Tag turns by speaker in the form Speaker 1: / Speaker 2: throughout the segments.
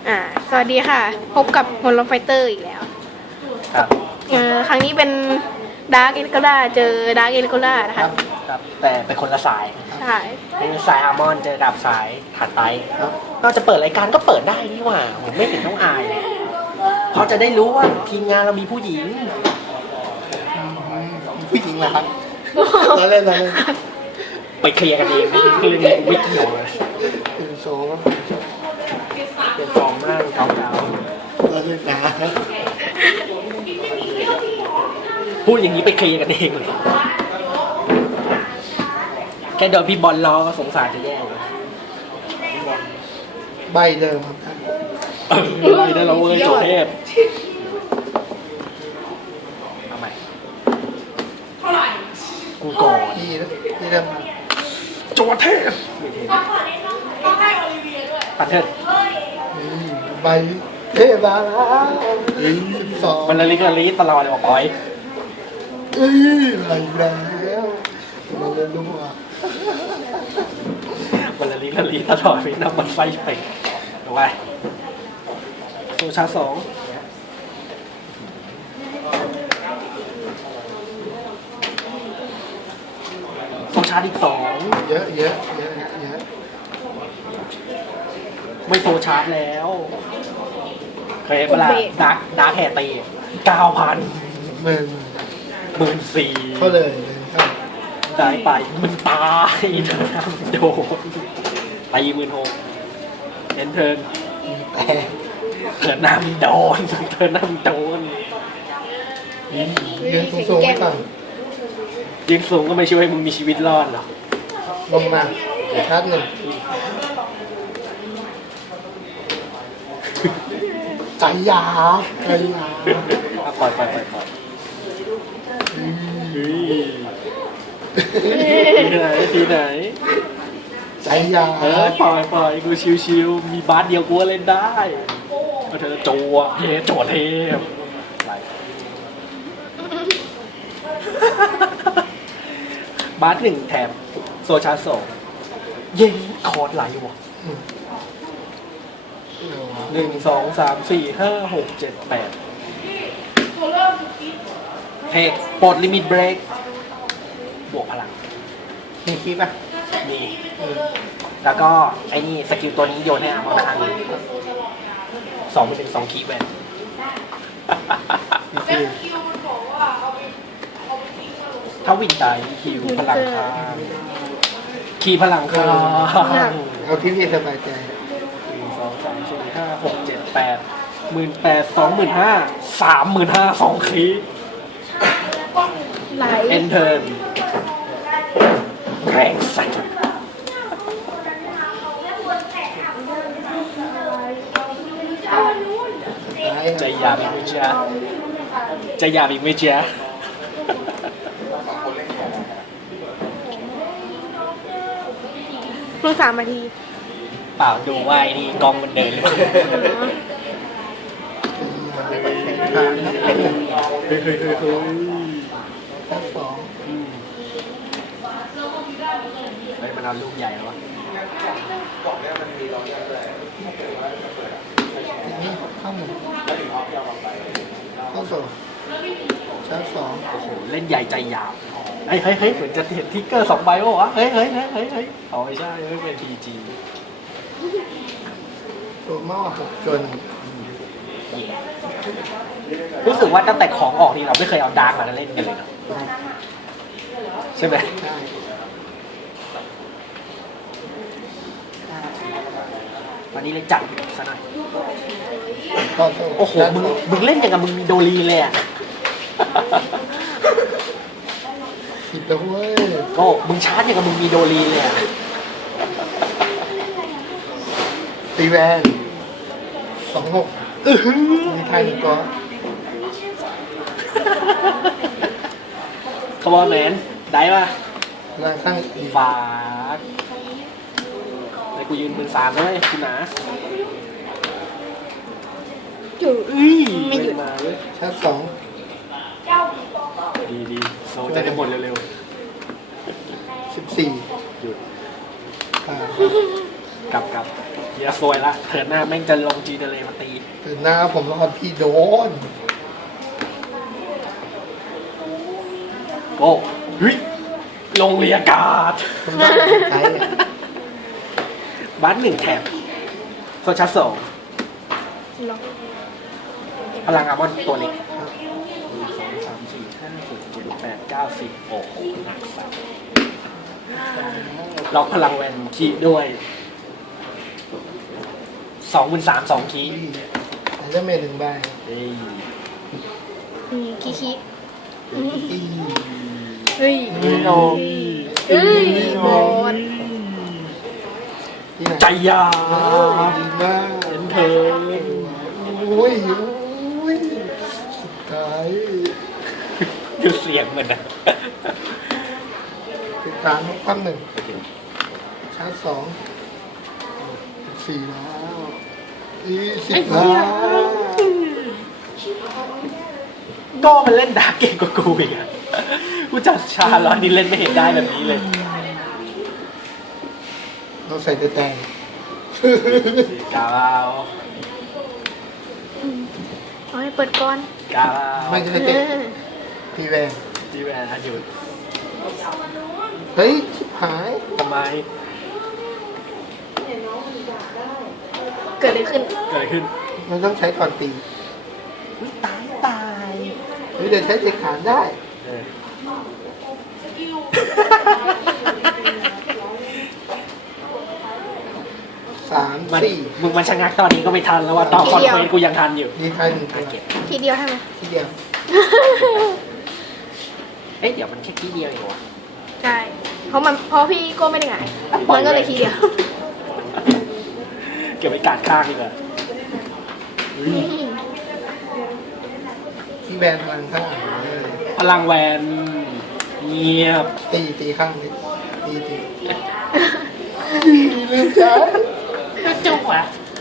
Speaker 1: สวัสดีค่ะ พบกับฮอลล์ไฟเตอร์อีกแล้ว
Speaker 2: ครับ
Speaker 1: ครั้งนี้เป็นดาร์กเอลโกล่าเจอดาร์กเอลโกล่านะ
Speaker 2: ครั
Speaker 1: คะ
Speaker 2: บครับแต่เป็นคนละสาย
Speaker 1: ใช่
Speaker 2: เป็นสายอาร์มอนด์เจอกับสายถัดไปก็จะเปิดรายการก็เปิดได้นี่หว่าผมไม่เห็นต้องอายเลยเพราะจะได้รู้ว่าทีมงานเรามีผู้หญิง
Speaker 3: ผู้หญิงเหรอครับเราเล่น
Speaker 2: ไปเคลียร์กันเองไม่คือเรื่องนี้กูไม่เกี่ยวเลย
Speaker 3: เป็นโชว์
Speaker 2: เป็นฟองมากเกาเกา
Speaker 3: เราเล่นนะ
Speaker 2: พูดอย่างนี้ไปเคลียร์กันเองเลยแค่โดนพี่บอลล้อก็สงสารจะแย่เลย
Speaker 3: ใบเดิมครับ
Speaker 2: ไม่ได้เราเว้ยโจเทพเอาใหม่กูก่อน
Speaker 3: ที่เริ่ม
Speaker 2: โจเทพปันเถิด
Speaker 3: ใบเทพมาแล้ว12
Speaker 2: มันละลิกละลิตลอดเลยบอกปอย
Speaker 3: ไหลแล้วมาเล่นดูอ่ะ
Speaker 2: มันละลิกละลิตลอดไม่นับมันไฟเป่งเอาไว้โซชาร์จ2โซชาร์จอีก2
Speaker 3: เยอะ
Speaker 2: ไม่โซชาร์จแล้วเคยเห็นเวลาดักแห่ตี 9,000
Speaker 3: มึง
Speaker 2: 14,000
Speaker 3: เขาเลยครับ
Speaker 2: ได้ไปมันตายเธอทำโดนตี16,000เอ็นเทิร์น
Speaker 3: แต่
Speaker 2: เธอนำโดนเธอนำโดน
Speaker 3: ยืนสูงๆไว้ก่อน
Speaker 2: ยิงสูงก็ไม่ช่วยให้มึงมีชีวิตรอดหรอก
Speaker 3: ลงมาชาร์จหนึ่งใจยา
Speaker 2: อ่ะปล่อยเฮ้ยทีไหน
Speaker 3: ใจยา
Speaker 2: ปล่อยกูชิวๆมีบาสเดียวกูก็เล่นได้ก็เธอโจวเย่โจเทพบาส1แถมโซชาร์จ2เย่คอร์ดไหลวะ1 2 3 4 5 6 7 8เทคปลดลิมิตเบรกบวกพลัง
Speaker 3: มีคลิปอ่ะ
Speaker 2: นี่ แล้วก็ไอ้นี่สกิลตัวนี้โยนให้อาร์มอนข้างนี้2เป็น2คีย์แวน ถ้าวินตายคีย์พลังค้างคีย์พลังค้าง
Speaker 3: เอาที่พี่สบายใจ
Speaker 2: 1 2 3 4 5 6 7 8 18,000 25,000 35,000 2คีย์
Speaker 1: ไหล
Speaker 2: เอนเทิร์นแรงสัตว์ใจหยาบอีกไหมจ๊ะใจหยาบอีกไหมจ๊ะ
Speaker 1: เพิ่ง3 นาที
Speaker 2: เปล่าดูว่าไอ้นี่กล้องมันเดินเลย
Speaker 3: ทางครับเป็น
Speaker 2: เฮ้ย
Speaker 3: ทั้งสอง
Speaker 2: เฮ้ยมันเอาลูกใหญ่แล้ววะ
Speaker 3: ทีนี้เข้าหนึ่งเข้าสองชาร์จสอง
Speaker 2: โอ้โหเล่นใหญ่ใจหยาบเฮ้ยเหมือนจะเห็นทิกเกอร์2 ใบวะเฮ้ยอ๋อไม่ใช่ไม่เป็นพีจี
Speaker 3: ตัวหม้อ6จน
Speaker 2: รู้สึกว่าตั้งแต่ของออกนี่เราไม่เคยเอาดาร์กมาเล่นกันเลยนะใช่ไหม
Speaker 3: ได้
Speaker 2: วันนี้เลยจัดซะหน่อย
Speaker 3: ต่อสู้
Speaker 2: โอ้โหมึงเล่นอย่างกับมึงมีโดรีเลยอ่ะ
Speaker 3: ผิดแล้วเว้ย
Speaker 2: โอ้มึงชาร์จอย่างกับมึงมีโดรีเลยอ่ะ
Speaker 3: ตีแวน26มีไทยหนึ่งก้อน
Speaker 2: คอมอนแมนได้ป่ะ
Speaker 3: ล่างข้างอีก
Speaker 2: ฝากไอ้กูยืน13เลยคุณหนา
Speaker 1: อยู่
Speaker 2: ไม่หยุดมาเลย
Speaker 3: ชาร์จสอง
Speaker 2: ดีโซจะได้หมดเร็ว
Speaker 3: 14
Speaker 2: ๆหยุด
Speaker 3: ผ่าน
Speaker 2: กับเฮียซวยละเทิร์นหน้าแม่งจะลงจีเดเลมาตี
Speaker 3: ถึงหน้าผมรอดพี่โดน
Speaker 2: โอ้เฮ้ยลงเรียกาด
Speaker 3: ผมได้ใช้อะ
Speaker 2: บัตหนึ่งแถบโซชัสสอง
Speaker 1: ลอง
Speaker 2: พลังอาร์มอนตัวเล็ก1 2 3 4 5 6 7 8 9 10โอ้โหหนักสัสล็อกพลังแวนคีด้วย23,000 2คี
Speaker 3: แต่จะเมทหนึ่งใบ
Speaker 2: เฮ้ย
Speaker 1: คีคี
Speaker 3: อี
Speaker 1: เฮ้ย
Speaker 2: โน
Speaker 1: เฮ้ยบอล
Speaker 3: ที่ไหน
Speaker 2: ใจยา
Speaker 3: ดีมาก
Speaker 2: เห็นเธอ
Speaker 3: โอ้ยโอ้ยสุดท้าย
Speaker 2: ดูเสียงเหมือนนะ
Speaker 3: ติดตามปั้มหนึ่งชาร์จสองสี่แล้ว20แล้ว
Speaker 2: ก็มันเล่นดาร์กเก่งกว่ากูอีกอะกูจัดชาลอนนี่เล่นไม่เห็นได้แบบนี้เลย
Speaker 3: เราใส่แต่
Speaker 2: กาวเอา
Speaker 1: เอาให้เปิดก่อน
Speaker 2: กาวเอา
Speaker 3: ไม่ใช่
Speaker 1: เอ
Speaker 3: เตะ
Speaker 1: อ
Speaker 3: พี่แวน
Speaker 2: จีแวนอายุ
Speaker 3: เฮ้ยชิบหาย
Speaker 2: ทำไม
Speaker 1: เกิดอะไรขึ้น
Speaker 2: เกิดขึ้น
Speaker 3: มันต้องใช้ก่อนตี
Speaker 2: ตาย
Speaker 3: หรือจะใช้เทคฐานได้
Speaker 2: เออ มัน
Speaker 3: 3
Speaker 2: มึงมันชะงักตอนนี้ก็ไม่ทันแล้วว่าตอนคอนเฟนกูยังทันอยู่
Speaker 3: 4ดีทัน
Speaker 2: อ่ะเก็บ
Speaker 1: ทีเดียวให้ไหม
Speaker 3: ทีเดียว
Speaker 2: เอ๊ะเดี๋ยวมันแค่ทีเดียวเองวะ
Speaker 1: ใช่เพราะพี่โก้ไม่ได้ไงายมันก็เลยทีเดียว
Speaker 2: เก็บไว้กาดข้างดีกว่า
Speaker 3: ที่แวนพลังข้างเออ
Speaker 2: พลังแวนเงียบ
Speaker 3: ตีข้างนี้ตีลืมใช้
Speaker 2: จุกวะ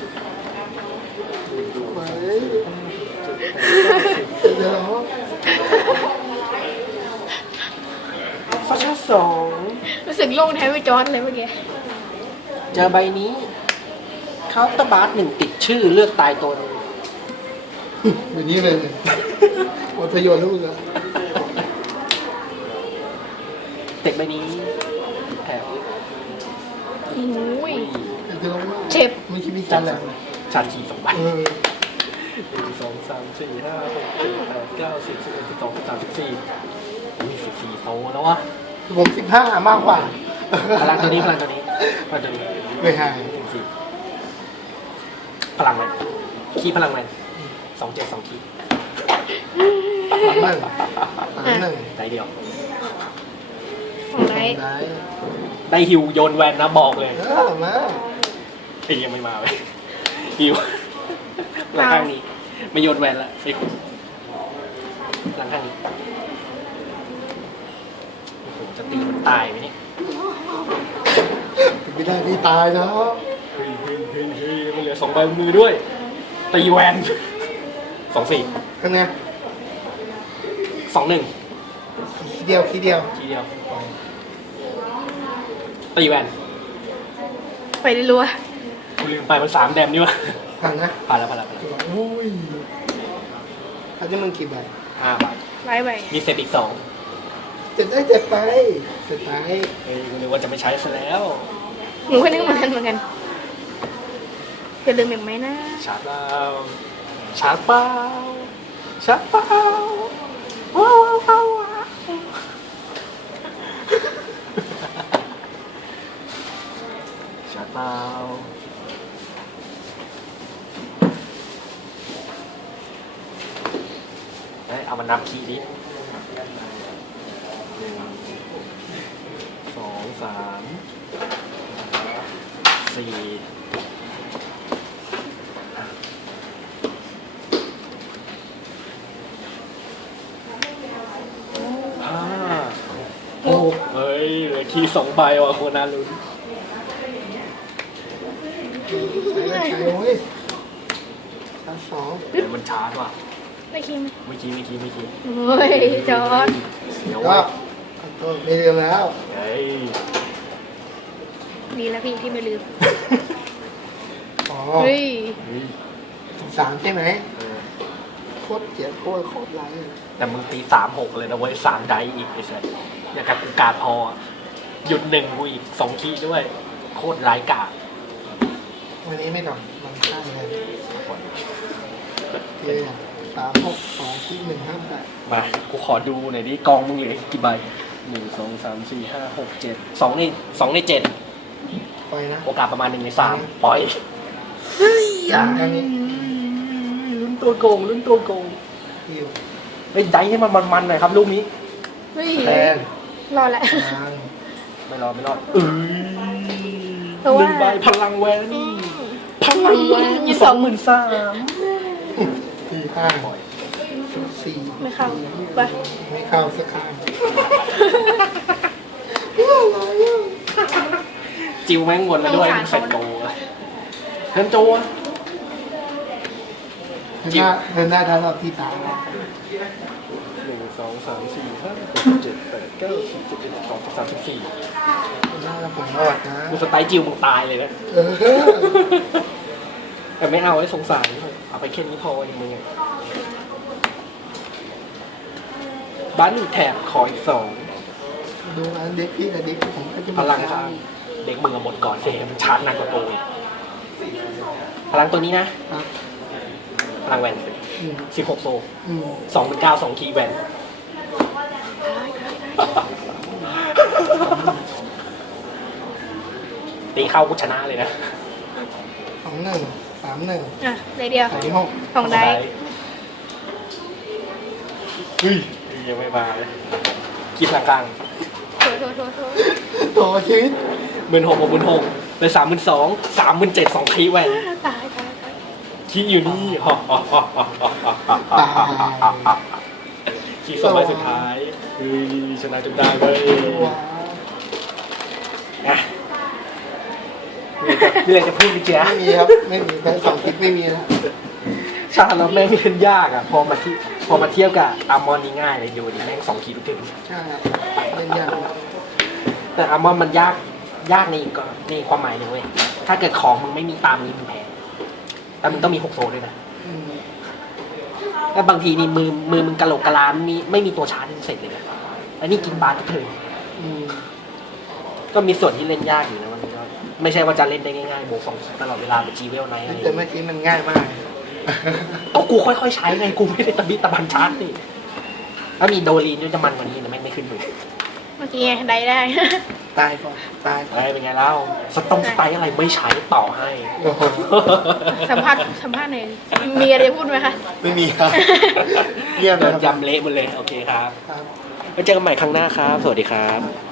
Speaker 3: ไว้เดี๋ยวร้อง
Speaker 2: ฟาชั่นสอง
Speaker 1: รู้สึกโล่งแทนไปจอร์ดเลยเมื่อกี้
Speaker 2: เจอใบนี้เคาน์เตอร์บาร์หนึ่งติดชื่อเลือกตายตัวหนึง
Speaker 3: แบบนี้เลยหมดประโยชน์แล้วมึงอะ
Speaker 2: เด็กใบนี้แถบ
Speaker 1: โอ้ย
Speaker 3: เดี๋ยวร้องว่า
Speaker 1: เจ็บ
Speaker 3: ไม่คิดวิจารณ์แหละ
Speaker 2: ชาร์จที2ใบ
Speaker 3: เออ
Speaker 2: 1 2 3 4 5 6 7 8 9 10 11 12 13 14อุ้ย14โตแล้ววะ
Speaker 3: ผม15มากกว่า
Speaker 2: พลังตัวนี้พลังตัวนี้
Speaker 3: ไม่หาย
Speaker 2: พลังแมนคีย์พลังแมน2 7 2คีย์
Speaker 3: หนึ่งหนึ่ง
Speaker 2: ได้เดียว
Speaker 1: ของไร
Speaker 3: ได้
Speaker 2: ได้ฮิวโยนแวนนะบอกเลย
Speaker 3: มา
Speaker 2: ไอ้ยังไม่มาเลยฮิวหลังข้างนี้ไม่โยนแวนละไอ้หลังข้างนี้โอ้โหจะตีมันตายไหมเนี่ย
Speaker 3: ไม่ได้พี่ตายนะ
Speaker 2: เฮ้ยมันเหลือ2ใบบนมือด้วยตีแวน2 4
Speaker 3: ข้างไง
Speaker 2: 2 1
Speaker 3: ทีเดียว
Speaker 2: ทีเดียวตีแวน
Speaker 1: ไปได้รัว
Speaker 2: กูลืมไปมัน3 แดมนี่วะ
Speaker 3: ผ่านนะ
Speaker 2: ผ่านแล้ว
Speaker 3: โอ้ยเขาจะมึงกี่ใบ
Speaker 2: 5 ใบ
Speaker 1: ไล่ไป
Speaker 2: มีเซตอีก2
Speaker 3: เจ็บได้เจ็บไปสุดท้าย
Speaker 2: เฮ้ยกูนึกว่าจะไม่ใช้ซะแล้ว
Speaker 1: หนูก็นึกเหมือนกันอย่าลืมอีกไหมนะ
Speaker 2: ชาร์จเปล่าชาร์จเปล่าชาร์จเปล่าว้าวว้าวว้าวชาร์จเปล่าเฮ้ยเอามานับคีย์ดิ1 2 3 4 5 6เฮ้ยเหลือคีย์2 ใบว่ะโคนารุน
Speaker 3: ใช้แล้วใช้โอ้ยชั้นสอง
Speaker 2: เดี๋ยวมันชาร์จว่ะ
Speaker 1: ได้คิม
Speaker 2: เมื่อกี้
Speaker 1: โอ้ยจอร์ด
Speaker 2: เดี๋ยว
Speaker 3: ก็
Speaker 2: ว่ะ
Speaker 3: ตัวไม่เรียมแล้ว
Speaker 2: เฮ้ย
Speaker 1: ดีแล้วพี่ที่ไม่ลืม
Speaker 3: อ๋อ
Speaker 1: เฮ้ย
Speaker 3: 13ใช่ไหมโคตรเจ็บโคตรไรเลย
Speaker 2: แต่มึงตี3-6เลยนะเว้ย3ไดอีกไอ้สัสอย่างกับกูกาดพออะหยุด1กูอีก2คีย์ด้วย โคตรร้ายกาจ
Speaker 3: วันนี้ไม่ต้องมันข้างเลยเย3-6-2ที่1-5-8
Speaker 2: มา กูขอดูหน่อยดิกองมึงเหลือกี่ใบ1 2 3 4 5 6 7 2 ใน 7
Speaker 3: ไปนะ
Speaker 2: โอกาสประมาณ1 ใน 3 ปล่อย
Speaker 1: เฮ้ย
Speaker 3: อันนี้
Speaker 2: ลุ้นตัวโกงลุ้นตัวโกง
Speaker 3: ฮิว
Speaker 2: เฮ้ยไดให้มันหน่อยครับลูกนี้
Speaker 1: เฮ้ย
Speaker 3: แทน
Speaker 1: รอดละ
Speaker 3: ทาง
Speaker 2: ไม่รอด
Speaker 1: เพราะว่า
Speaker 2: 1 ใบพลังแวนพลังแวน
Speaker 1: ยี่
Speaker 2: 23,000
Speaker 3: 4
Speaker 1: ไม่เข้าไป
Speaker 3: ไม่เข้าสักครั้ง
Speaker 2: จิวแม่งวนมาด้วยมึงใส่โจอะเงินโจอะ
Speaker 3: เดินได้ทั้งรอบที่ตา
Speaker 2: 1 2 3 4 5 6 7 8 9 10 11 12 13 14
Speaker 3: หน้าผมรอดนะ
Speaker 2: กูสไตล์จิวมึงตายเลยนะ
Speaker 3: เออ
Speaker 2: แต่ไม่เอาไว้สงสารเอาไปแค่นี้พออย่างมึงอะบ้านหนึ่งแถบขออีก
Speaker 3: ดูอันเด็กพี่กับเด็กผมก็จะ
Speaker 2: 2พลังข้างเด็กมึงเอาหมดก่อนเสียมันชาร์จหนักกว่าตัวอีกพลังตัวนี้นะครับ พลังแวน 16 โซ 29 2 คีย์แวนตีเข้ากูชนะเลยนะ
Speaker 3: 21 31
Speaker 1: อ่ะเลยเดียว
Speaker 3: 36
Speaker 1: ของได้
Speaker 2: เฮ้ยยังไม่มาเลยคิดหลังกลาง
Speaker 1: โถ
Speaker 3: ต่อชีวิต
Speaker 2: 16,000 เลย32,000 37,000 2 คีย์แวน
Speaker 1: ตาย
Speaker 2: คีย์อยู่นี่คีย์สมัยสุดท้ายเฮ้ยชนะจนได้เว้ย
Speaker 3: ว้าว
Speaker 2: อ่ะมีอะไรจะพูดดิเจ๊
Speaker 3: ไม่มีครับ ไม่มีแต่2 คลิปไม่มีนะ
Speaker 2: ชาเราแม่งเล่นยากอ่ะ พอมาเทียบกับอามอนนี่ง่ายเลยอยู่ดีแม่ง2 คีย์ถึง
Speaker 3: ใช่เล่นยากนะ
Speaker 2: แต่อามอนมันยากในความหมายหนึ่งเว้ยถ้าเกิดของมึงไม่มีตามนี้มึงแพ้แต่มึงต้องมี6 โซด้วยนะ
Speaker 3: อืม
Speaker 2: แล้วบางทีนี่มือมึงกะโหลกกะลาไม่มีตัวชาร์จเสร็จเลยนะแล้วนี่กินบาร์ก็เถิน
Speaker 3: อืม
Speaker 2: ก็มีส่วนที่เล่นยากอยู่นะมันก็ไม่ใช่ว่าจะเล่นได้ง่ายๆโบก2ตลอดเวลาเป็นจีเวลไนท์อะไร
Speaker 3: แต่เมื่อกี้มันง่ายมาก
Speaker 2: ก็กูค่อยๆใช้ไงกูไม่ได้ตะบิตะบันชาร์จนี่ถ้ามีโดลีนด้วยจะมันกว่านี้นะแม่งไม่ขึ้นเลย
Speaker 1: เมื่อกี้ได้
Speaker 3: ตายก่อนตายก่อน
Speaker 2: อะไรเป็นไงเล่าสไตล์อะไรไม่ใช้ต่อให้
Speaker 3: โอ้โห
Speaker 1: สัมภาษณ์หน่อยมีอะไรจะพูดไหมคะ
Speaker 3: ไม่มีครับเรียบ
Speaker 2: โด
Speaker 3: เลย
Speaker 2: น
Speaker 3: ครับ
Speaker 2: ยำเละหมดเลยโอเคครับ
Speaker 3: ครับ
Speaker 2: ไว้เจอกันใหม่ครั้งหน้าครับสวัสดีครับ